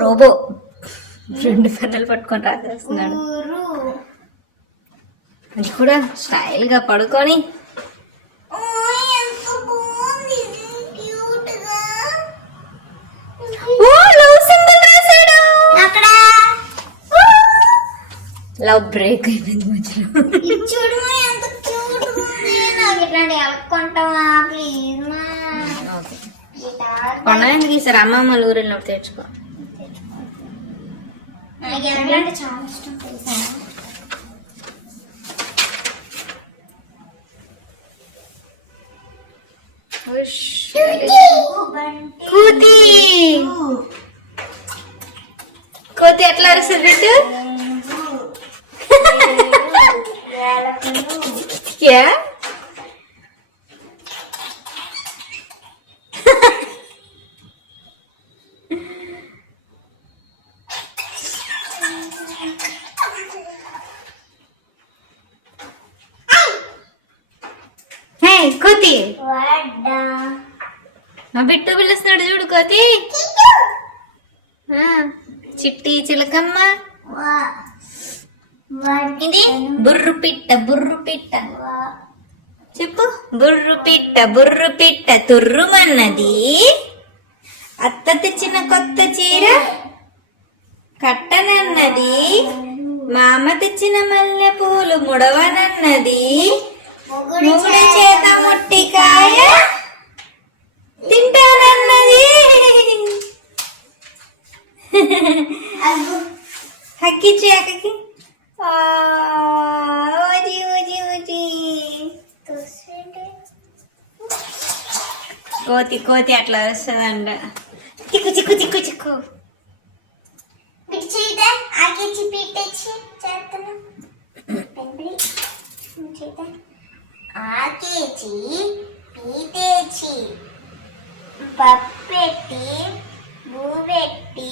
Robo 2 పెన్నులు పట్టుకొని రాసేస్తున్నాడు. అది కూడా స్టైల్ గా పడుకొని లవ్ బ్రేక్ అయిపోయింది మధ్యలో. కొన్నాయందుకు ఈసారి అమ్మమ్మ ఊరిలో తెచ్చుకో. చాలా ఇష్టం తెలుసా. కోతి ఎట్లా అరుస్తుంది బిడ్డు? కోతి నా బిట్టు పిలుస్తున్నాడు చూడు కోతి. చిట్టి చిలకమ్మ ఇది బుర్రు పిట్ట బుర్రు పిట్ట చెప్పు. బుర్రు పిట్ట తుర్రుమన్నది, అత్త తెచ్చిన కొత్త చీర కట్టనన్నది, మామ తెచ్చిన మల్లె పూలు ముడవనన్నది, మూడు చేత ముట్టికాయ తింటానన్నది. హక్కిచ్చి అక్కకి కోతి కోతి అట్లా వస్తుందంట. చిక్కు చిక్కు చిక్కు చిక్కు ఆకేచి పీతేచి పప్పెట్టి భూవెట్టి